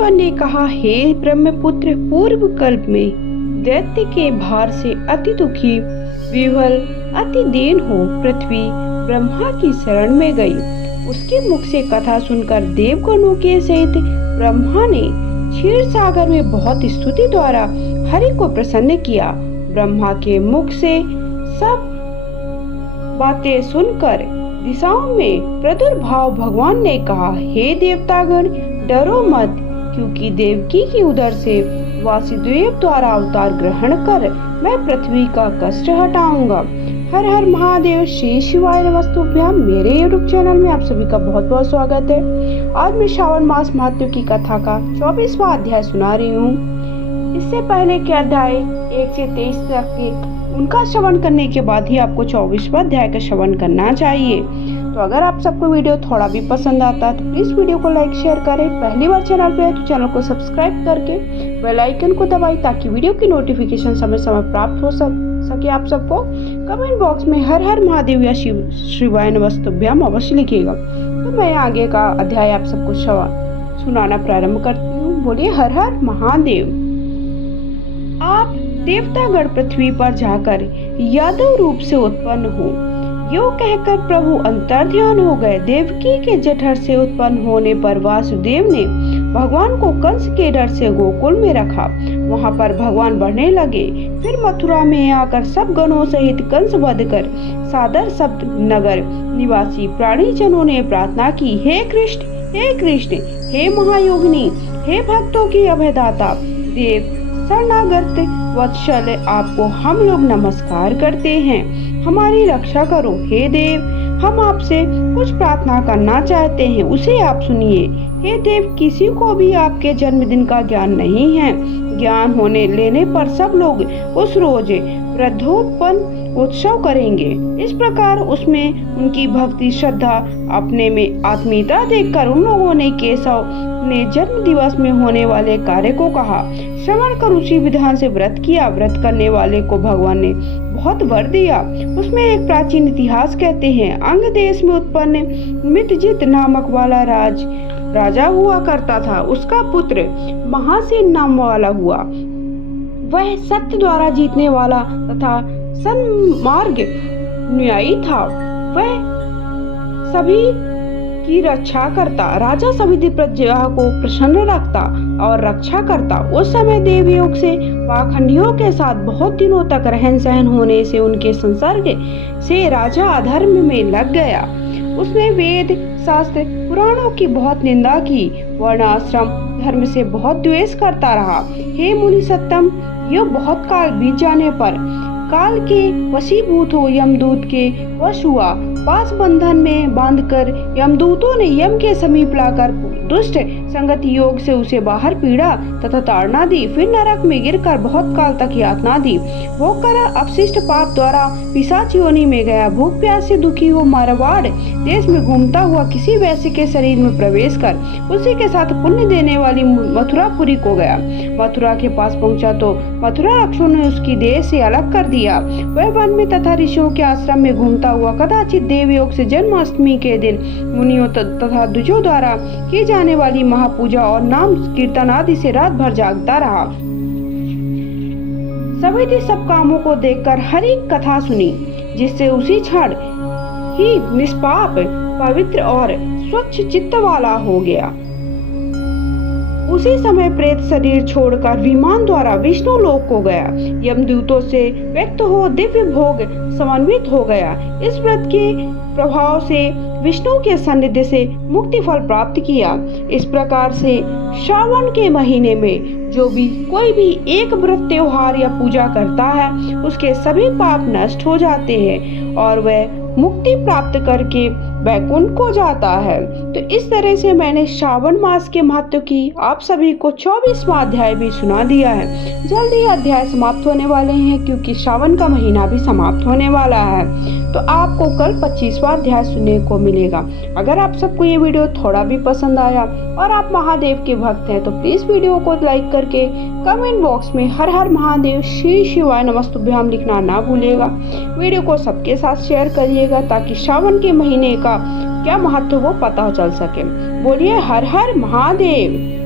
ईश्वर ने कहा, हे ब्रह्मपुत्र, पूर्व कल्प में दैत्य के भार से अति दुखी, विह्वल, अति दीन हो पृथ्वी ब्रह्मा की शरण में गई। उसके मुख से कथा सुनकर देवगणों के सहित ब्रह्मा ने क्षीर सागर में बहुत स्तुति द्वारा हरि को प्रसन्न किया। ब्रह्मा के मुख से सब बातें सुनकर दिशाओं में प्रादुर्भाव भगवान ने कहा, हे देवतागण, डरो मत, क्योंकि देवकी की उदर से वासुदेव द्वारा अवतार ग्रहण कर मैं पृथ्वी का कष्ट हटाऊंगा। हर हर महादेव, श्री शिवाय नमस्तुभ्यम। मेरे यूट्यूब चैनल में आप सभी का बहुत बहुत स्वागत है। आज मैं श्रावण मास महत्व की कथा का 24वां अध्याय सुना रही हूँ। इससे पहले के अध्याय 1 से 23 तक के उनका श्रवण करने के बाद ही आपको 24वां अध्याय का श्रवण करना चाहिए। तो अगर आप सबको वीडियो थोड़ा भी पसंद आता है तो प्लीज वीडियो को लाइक शेयर करें। पहली बार चैनल पे है तो चैनल को सब्सक्राइब करके बेल आइकन को दबाएं ताकि वीडियो की नोटिफिकेशन समय समय प्राप्त हो सके आप सबको। कमेंट बॉक्स में हर हर महादेव या शिवाय नमस्तुभ्यम अवश्य लिखिएगा। तो मैं आगे का अध्याय आप सबको सुनाना प्रारंभ करती हूँ। बोलिए हर हर महादेव। आप देवतागण पृथ्वी पर जाकर यादव रूप से उत्पन्न हो, यो कहकर प्रभु अंतर्ध्यान हो गए। देवकी के जठर से उत्पन्न होने पर वासुदेव ने भगवान को कंस के डर से गोकुल में रखा। वहां पर भगवान बढ़ने लगे। फिर मथुरा में आकर सब गणों सहित कंस वध कर सादर शब्द नगर निवासी प्राणी जनों ने प्रार्थना की, हे कृष्ण, हे कृष्ण, हे महायोगिनी, हे भक्तों की अभयदाता देव शरणागत वत्सल, आपको हम लोग नमस्कार करते हैं, हमारी रक्षा करो। हे देव, हम आपसे कुछ प्रार्थना करना चाहते हैं, उसे आप सुनिए। हे देव, किसी को भी आपके जन्मदिन का ज्ञान नहीं है। ज्ञान होने लेने पर सब लोग उस रोज वृद्धोपन उत्सव करेंगे। इस प्रकार उसमें उनकी भक्ति श्रद्धा अपने में आत्मीयता देखकर उन लोगों ने केशव ने जन्म दिवस में होने वाले कार्य को कहा, श्रवण कर उसी विधान से व्रत किया। व्रत करने वाले को भगवान ने बहुत वर दिया। उसमें एक प्राचीन इतिहास कहते हैं, अंग देश में उत्पन्न मितजित नामक वाला राजा हुआ करता था। उसका पुत्र महासेन नाम वाला हुआ। वह सत्य द्वारा जीतने वाला तथा सन्मार्ग न्यायी था। वह सभी की रक्षा करता। राजा सभी प्रजा को प्रसन्न रखता और रक्षा करता। उस समय देवयोग से पाखंडियों के साथ बहुत दिनों तक रहन सहन होने से उनके संसर्ग से राजा अधर्म में लग गया। उसने वेद शास्त्र पुराणों की बहुत निंदा की, वर्णाश्रम धर्म से बहुत द्वेष करता रहा। हे मुनि सत्तम, यह बहुत काल बीत जाने पर काल के वशीभूत हो यमदूत के वश हुआ। पास बंधन में बांधकर यमदूतों ने यम के समीप लाकर दुष्ट संगति योग से उसे बाहर पीड़ा तथा ताड़ना दी। फिर नरक में गिरकर बहुत काल तक यातना दी। वो कर अपशिष्ट पाप द्वारा पिशाच योनि में गया। भूख प्यास से दुखी हो मारवाड़ देश में घूमता हुआ किसी वैश्य के शरीर में प्रवेश कर उसी के साथ पुण्य देने वाली मथुरापुरी को गया। मथुरा के पास पहुंचा तो मथुरा रक्षों ने उसकी देह से अलग कर दिया। वह वन में तथा ऋषियों के आश्रम में घूमता हुआ कदाचित देवयोग से जन्माष्टमी के दिन मुनियों तथा द्विजों द्वारा की जाने वाली महापूजा और नाम कीर्तन आदि से रात भर जागता रहा। सभी ने सब कामों को देखकर हरि कथा सुनी, जिससे उसी क्षण ही निष्पाप, पवित्र और स्वच्छ चित्त वाला हो गया। उसी समय प्रेत शरीर छोड़कर विमान द्वारा विष्णु लोक को गया। यमदूतों से व्यक्त हो दिव्य भोग समन्वित हो गया। इस व्रत के प्रभाव से विष्णु के सानिध्य से मुक्ति फल प्राप्त किया। इस प्रकार से श्रावण के महीने में जो भी कोई भी एक व्रत त्योहार या पूजा करता है उसके सभी पाप नष्ट हो जाते हैं और वह मुक्ति प्राप्त करके वैकुंठ को जाता है। तो इस तरह से मैंने श्रावण मास के महत्व की आप सभी को 24वां अध्याय भी सुना दिया है। जल्दी अध्याय समाप्त होने वाले हैं क्योंकि श्रावण का महीना भी समाप्त होने वाला है। तो आपको कल 25वां अध्याय सुनने को मिलेगा। अगर आप सबको ये वीडियो थोड़ा भी पसंद आया और आप महादेव के भक्त हैं तो प्लीज वीडियो को लाइक करके कमेंट बॉक्स में हर हर महादेव श्री शिवाय नमस्तुभ्यम लिखना ना भूलिएगा। वीडियो को सबके साथ शेयर करिएगा ताकि श्रावण के महीने का क्या महत्व वो पता चल सके। बोलिए हर हर महादेव।